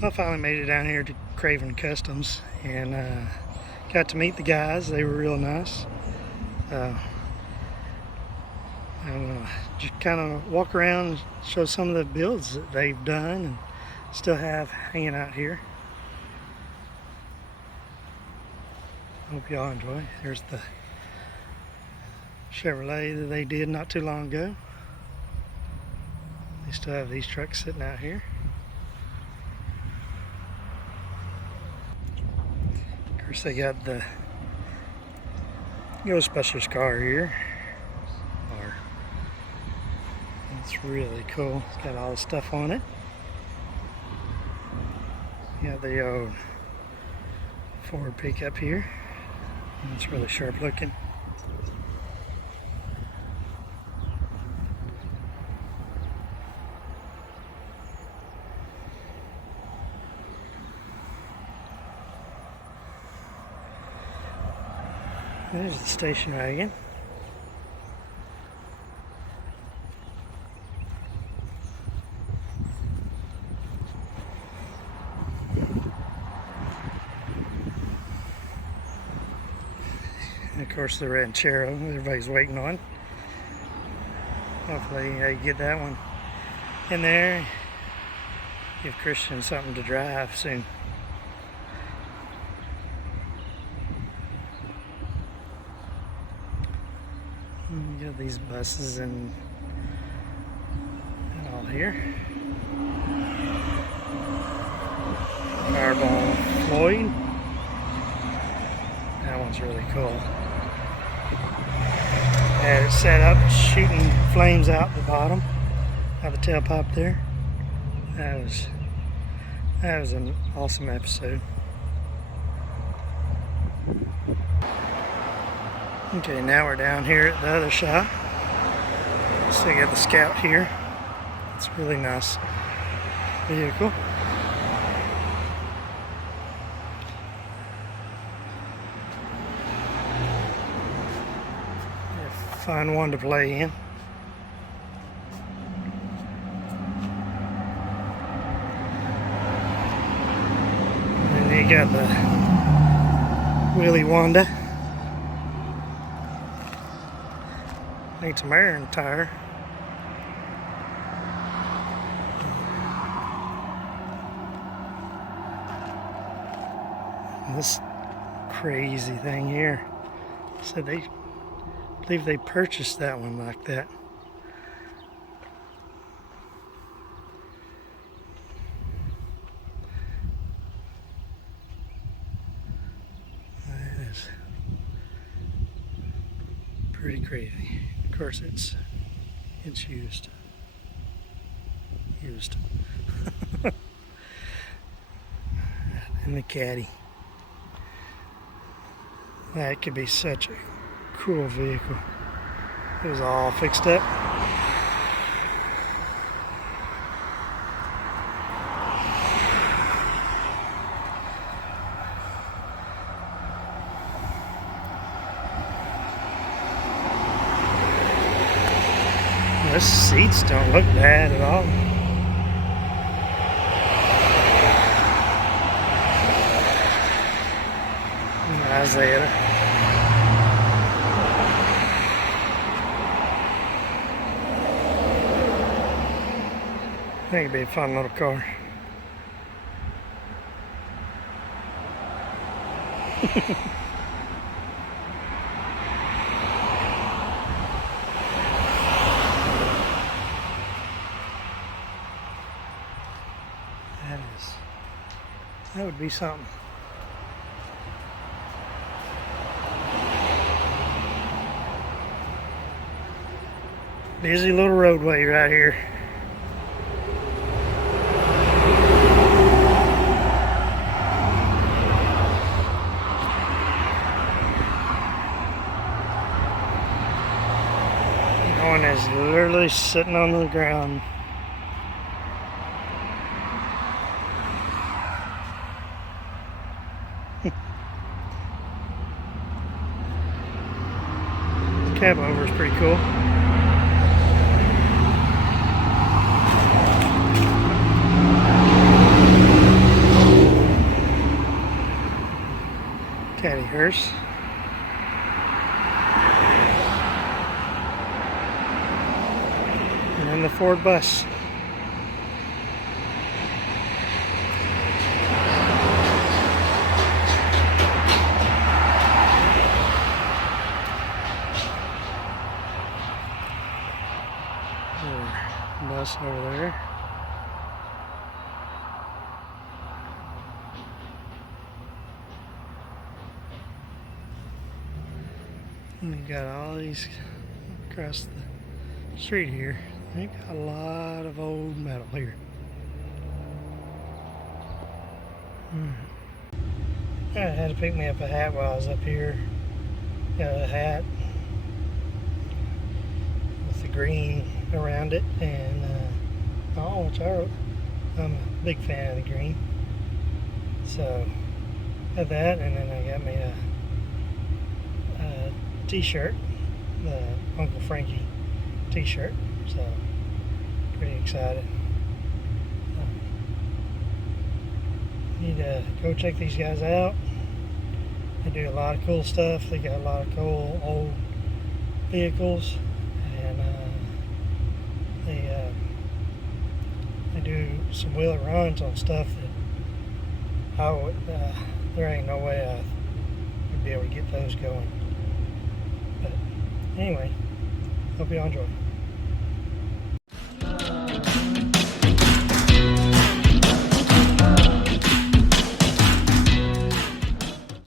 I finally made it down here to Craven Customs and got to meet the guys. They were real nice. I'm gonna just kind of walk around and show some of the builds that they've done and still have hanging out here. Hope y'all enjoy. There's the Chevrolet that they did not too long ago. They still have these trucks sitting out here. Of course, they got the Ghostbusters car here. It's really cool. It's got all the stuff on it. You got the old Ford pickup here. It's really sharp looking. There's the station wagon. And of course the Ranchero everybody's waiting on. Hopefully you get that one in there. Give Christian something to drive soon. You got these buses and all here. Fireball Floyd. That one's really cool. Had it set up, shooting flames out the bottom of the tailpipe there. That was an awesome episode. Okay, now we're down here at the other shop. So you got the Scout here. It's a really nice vehicle. Fun one to play in. And you got the Willy Wanda. Needs some air in the tire. And this crazy thing here. So I believe they purchased that one like that. That is pretty crazy. Of course, it's used. And the caddy. That could be such a cool vehicle. It was all fixed up. The seats don't look bad at all. Isaiah. I think it'd be a fun little car. That would be something. Busy little roadway right here. No one is literally sitting on the ground. Cab over is pretty cool. hearse. And then the Ford bus. Bus over there. And you got all these across the street here. You got a lot of old metal here. I had to pick me up a hat while I was up here. Got a hat with the green around it, and which I'm a big fan of the green. So had that, and then I got me a t-shirt, the Uncle Frankie t-shirt. So pretty excited. Need to go check these guys out. They do a lot of cool stuff. They got a lot of cool old vehicles, and they do some wheel and runs on stuff that I would, there ain't no way I would be able to get those going. But anyway, hope you all enjoy.